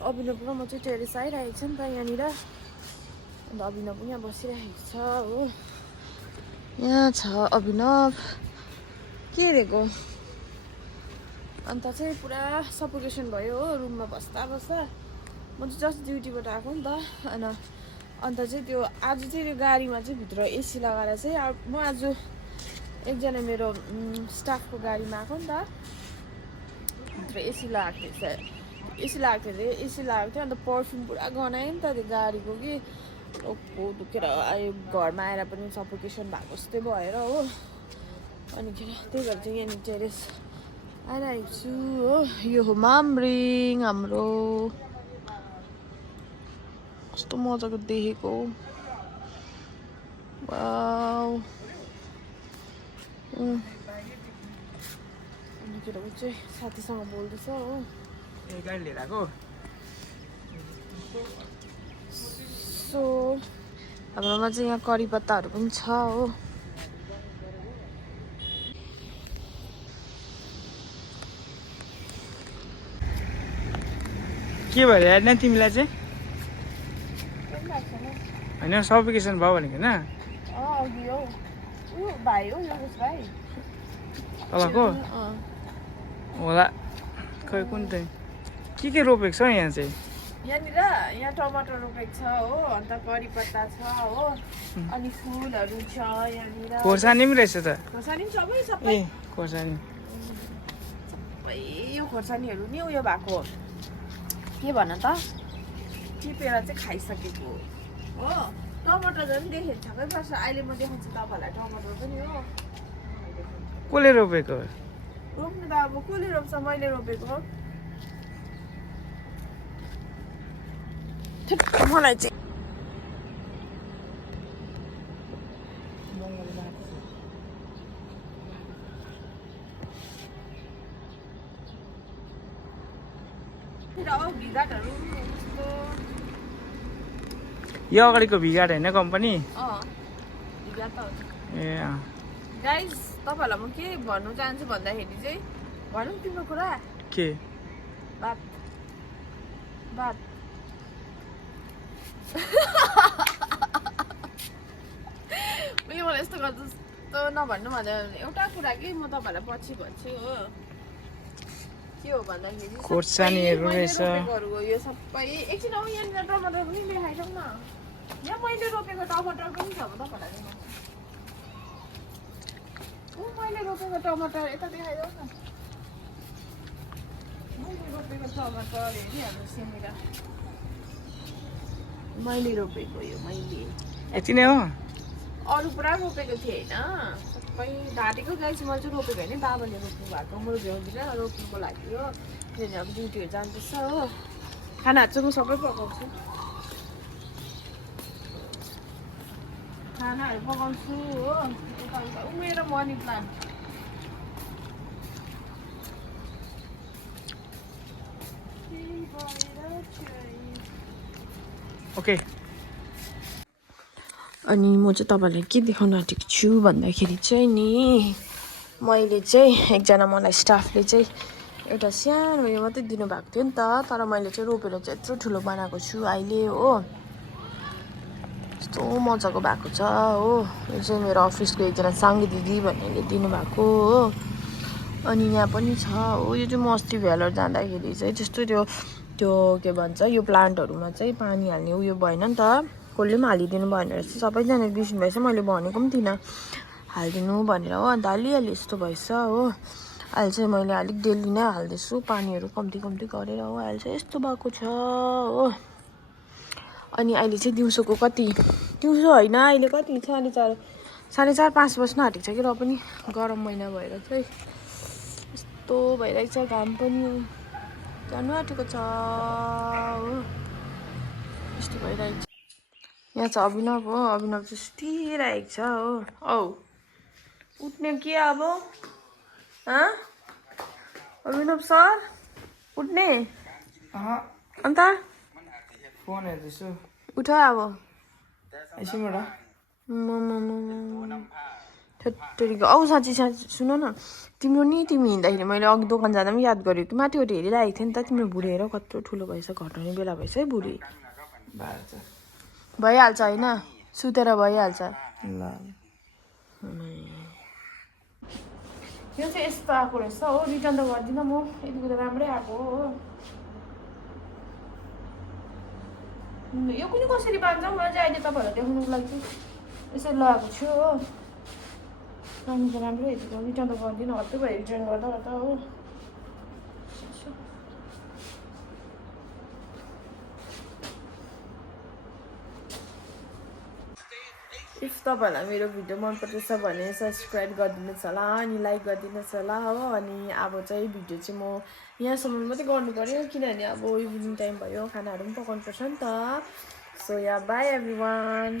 अभिनव र म चाहिँ टेरेस आइरहेको छ नि त यहाँनिर। अन्त अभिनव पनि यहाँ बसिरहेको छ हो। यहाँ छ अभिनव के हेरेको। अन्त चाहिँ पुरा सफोकेसन भयो हो रुममा बस्दा बस्दा। म चाहिँ जस्ट ड्युटीबाट आएको नि त। अन्त चाहिँ त्यो आज चाहिँ त्यो गाडीमा चाहिँ भित्र एसी लगाएर चाहिँ म आज एकजना मेरो स्टाफको गाडीमा आएको नि त। भित्र एसी लगाएको थियो अन्त पर्फ्युम पुरा गनायो नि त त्यो गाडीको कि ओको दुखेर आयो। घरमा आएर पनि सफोकेसन भएको जस्तै भएर हो। अनि त्यही भएर चाहिँ यहाँनिर टेरेस आइरहेको छु हो। यो हो मामरिङ हाम्रो। कस्तो मजाको देखेको वाउ। अनिखेर ऊ चाहिँ साथीसँग बोल्दैछ हो। गाडी लिएर आएको सो हाम्रोमा चाहिँ यहाँ करी पत्ताहरू पनि छ हो। के भयो हेर्न तिमीलाई चाहिँ होइन सफिकेसन भयो भनेको होइन तलको होला खै कुन चाहिँ के रोपेको छ यहाँ चाहिँ। यहाँ टमाटर रोपेको छ हो। अन्त करी पत्ता छ हो। अनि फुलहरू छ यहाँनिर। खोर्सानी पनि रहेछ त। खोर्सानी पनि सबै ए खोर्सानी सबै यो खोर्सानीहरू नि उयो भएको के भन त टिपेर चाहिँ खाइसकेको हो। टमाटर पनि देखेको छकै पर्छ। अहिले म देखाउँछु तपाईँहरूलाई टमाटर पनि हो। कसले रोपेको रोप्नु त अब कसले रोप्छ मैले रोपेको हो। मलाई चाहिँ यो अगाडिको भिगाट होइन कम्पनी। ए गाइस तपाईँहरूलाई म के भन्नु चाहन्छु भन्दाखेरि चाहिँ भनौँ तिम्रो कुरा के बात मैले मलाई यस्तो गर्छु जस्तो नभन्नु भन्दा एउटा कुरा कि म तपाईँहरूलाई पछि भन्छु हो। के हो भन्दाखेरि खोर्सानीहरू रहेछ। यो सबै एकछिन आऊ यहाँनिर टमाटर पनि देखाइदेऊ न। यहाँ मैले रोपेको टमाटर पनि छ तपाईँहरूलाई मैले रोपेको टमाटर यता देखाइदेऊ न। मैले रोपेको टमाटर हेरि हाम्रो सिमीरा मैले रोपेको यो मैले यति नै हो। अरू पुरा रोपेको थिएँ होइन सबै ढाँटेको गाई चाहिँ मैले चाहिँ रोपेको होइन बाबाले रोप्नु भएको। म भ्याउँदिनँ रोप्नुको लागि हो। किनभने अब ड्युटीहरू जाँदैछ हो। खानाहरू चाहिँ म सबै पकाउँछु। खानाहरू पकाउँछु हो। मेरो मनी प्लान्ट ओके। अनि म चाहिँ तपाईँलाई के देखाउन आँटेको छु भन्दाखेरि चाहिँ नि मैले चाहिँ एकजना मलाई स्टाफले चाहिँ एउटा सानो उयो मात्रै दिनुभएको थियो नि त। तर मैले चाहिँ रोपेर चाहिँ यत्रो ठुलो बनाएको छु अहिले हो। यस्तो मजाको भएको छ हो। यो चाहिँ मेरो अफिसको एकजना साङ्गे दिदी भन्नेले दिनुभएको हो। अनि यहाँ पनि छ हो। यो चाहिँ म अस्ति भेलोर जाँदाखेरि चाहिँ त्यस्तो त्यो के भन्छ यो प्लान्टहरूमा चाहिँ पानी हाल्ने उयो भएन नि त। कसले पनि हालिदिनु भएन रहेछ। सबैजना बिर्सिनु भएछ। मैले भनेको पनि थिइनँ हालिदिनु भनेर हो। अन्त हालिहालेँ यस्तो भएछ हो। अहिले चाहिँ मैले अलिक डेली नै हाल्दैछु पानीहरू कम्ती गरेर हो। अहिले चाहिँ यस्तो भएको छ हो। अनि अहिले चाहिँ दिउँसोको कति दिउँसो होइन अहिले कति 4:30 बज्न आँटेको छ कि र पनि गरम महिना भएर चाहिँ यस्तो भइरहेको छ। घाम पनि जानु आँटेको छ हो। यस्तो भइरहेको छ। यहाँ छ अभिनव हो। अभिनव चाहिँ सुतिरहेको छ हो। औ उठ्ने के अब अभिनव सर उठ्ने अन्त फोन हेर्दैछु उठ अब एकछिनबाट थेत्तेरीको औ साँच्ची साँच्ची सुन न तिम्रो नि तिमी हिँड्दाखेरि मैले अघि दोकान जाँदा पनि याद गरेँ कि माथिबाट हेरिरहेको थिएँ नि त तिम्रो भुँडी हेर कत्रो ठुलो भएछ घटाउने बेला भएछ है भुँडी भइहाल्छ होइन सुतेर भइहाल्छ ल यो चाहिँ यस्तो आएको रहेछ हो रिटर्न त गर्दिनँ म यतिको त राम्रै आएको हो यो कुनै कसरी बाँध्छ मलाई चाहिँ अहिले तपाईँहरूलाई देखाउनुको लागि चाहिँ यसरी लगाएको छु हो अनि त राम्रै यतिको रिटर्न त गर्दिनँ हत्तै भयो रिटर्न गर्दा गर्दा हो इफ तपाईँहरूलाई मेरो भिडियो मन पर्दैछ भने सब्सक्राइब गरिदिनुहोस् होला अनि लाइक गरिदिनुहोस् होला हो अनि अब चाहिँ भिडियो चाहिँ म यहाँसम्म मात्रै गर्नु पऱ्यो किनभने अब इभिनिङ टाइम भयो खानाहरू पनि पकाउनु पर्छ नि त so yeah by every one